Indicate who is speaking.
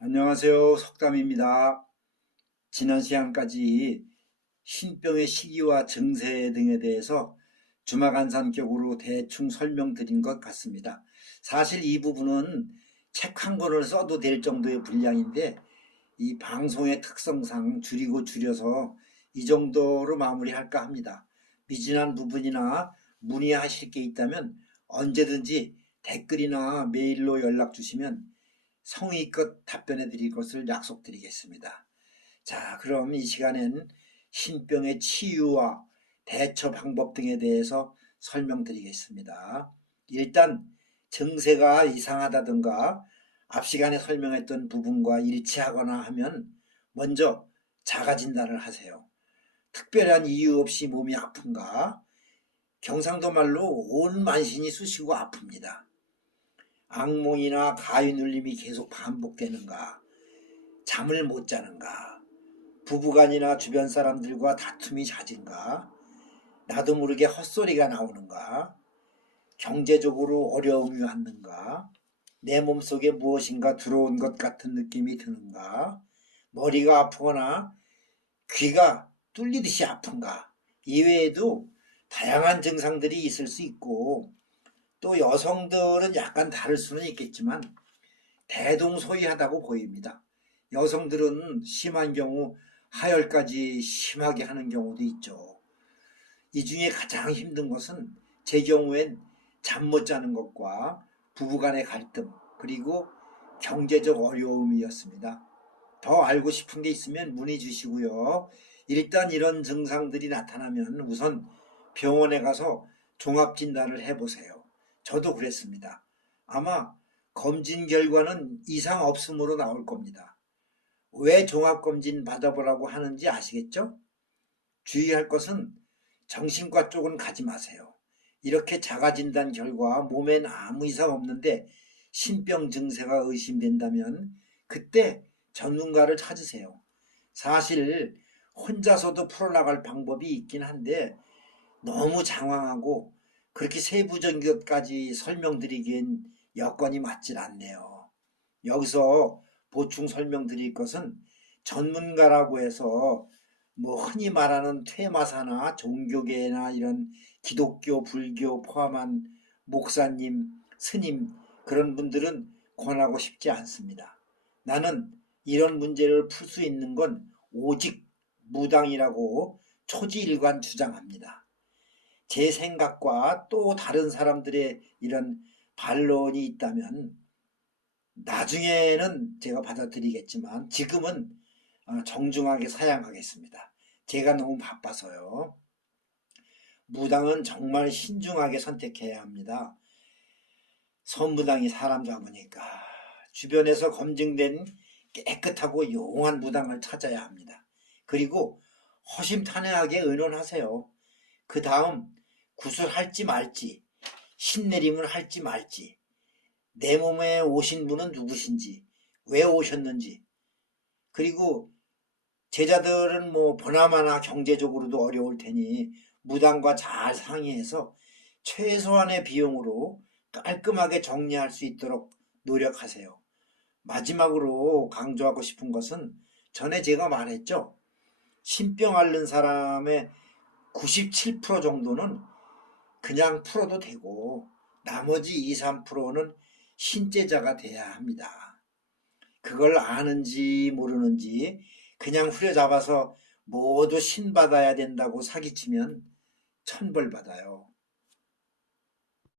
Speaker 1: 안녕하세요. 속담입니다. 지난 시간까지 신병의 시기와 증세 등에 대해서 주마간산격으로 대충 설명드린 것 같습니다. 사실 이 부분은 책 한 권을 써도 될 정도의 분량인데 이 방송의 특성상 줄이고 줄여서 이 정도로 마무리할까 합니다. 미진한 부분이나 문의하실 게 있다면 언제든지 댓글이나 메일로 연락 주시면 성의껏 답변해 드릴 것을 약속드리겠습니다. 자, 그럼 이 시간엔 신병의 치유와 대처 방법 등에 대해서 설명드리겠습니다. 일단 증세가 이상하다든가 앞 시간에 설명했던 부분과 일치하거나 하면 먼저 자가 진단을 하세요. 특별한 이유 없이 몸이 아픈가? 경상도 말로 온 만신이 쑤시고 아픕니다. 악몽이나 가위 눌림이 계속 반복되는가? 잠을 못 자는가? 부부간이나 주변 사람들과 다툼이 잦은가? 나도 모르게 헛소리가 나오는가? 경제적으로 어려움이 왔는가? 내 몸속에 무엇인가 들어온 것 같은 느낌이 드는가? 머리가 아프거나 귀가 뚫리듯이 아픈가? 이외에도 다양한 증상들이 있을 수 있고 또 여성들은 약간 다를 수는 있겠지만 대동소이하다고 보입니다. 여성들은 심한 경우 하열까지 심하게 하는 경우도 있죠. 이 중에 가장 힘든 것은 제 경우엔 잠 못 자는 것과 부부간의 갈등 그리고 경제적 어려움이었습니다. 더 알고 싶은 게 있으면 문의 주시고요. 일단 이런 증상들이 나타나면 우선 병원에 가서 종합진단을 해보세요. 저도 그랬습니다. 아마 검진 결과는 이상 없음으로 나올 겁니다. 왜 종합검진 받아보라고 하는지 아시겠죠? 주의할 것은 정신과 쪽은 가지 마세요. 이렇게 자가진단 결과 몸엔 아무 이상 없는데 신병 증세가 의심된다면 그때 전문가를 찾으세요. 사실 혼자서도 풀어나갈 방법이 있긴 한데 너무 장황하고 그렇게 세부적인 것까지 설명드리기엔 여건이 맞질 않네요. 여기서 보충 설명드릴 것은 전문가라고 해서 뭐 흔히 말하는 퇴마사나 종교계나 이런 기독교, 불교 포함한 목사님, 스님 그런 분들은 권하고 싶지 않습니다. 나는 이런 문제를 풀 수 있는 건 오직 무당이라고 초지일관 주장합니다. 제 생각과 또 다른 사람들의 이런 반론이 있다면 나중에는 제가 받아들이겠지만 지금은 어, 정중하게 사양하겠습니다. 제가 너무 바빠서요. 무당은 정말 신중하게 선택해야 합니다. 선무당이 사람 잡으니까 주변에서 검증된 깨끗하고 용한 무당을 찾아야 합니다. 그리고 허심탄회하게 의논하세요. 그 다음 구슬할지 말지, 신내림을 할지 말지, 내 몸에 오신 분은 누구신지, 왜 오셨는지, 그리고 제자들은 뭐 보나마나 경제적으로도 어려울 테니 무당과 잘 상의해서 최소한의 비용으로 깔끔하게 정리할 수 있도록 노력하세요. 마지막으로 강조하고 싶은 것은 전에 제가 말했죠. 신병 앓는 사람의 97% 정도는 그냥 풀어도 되고 나머지 2, 3%는 신제자가 돼야 합니다. 그걸 아는지 모르는지 그냥 후려잡아서 모두 신받아야 된다고 사기치면 천벌 받아요.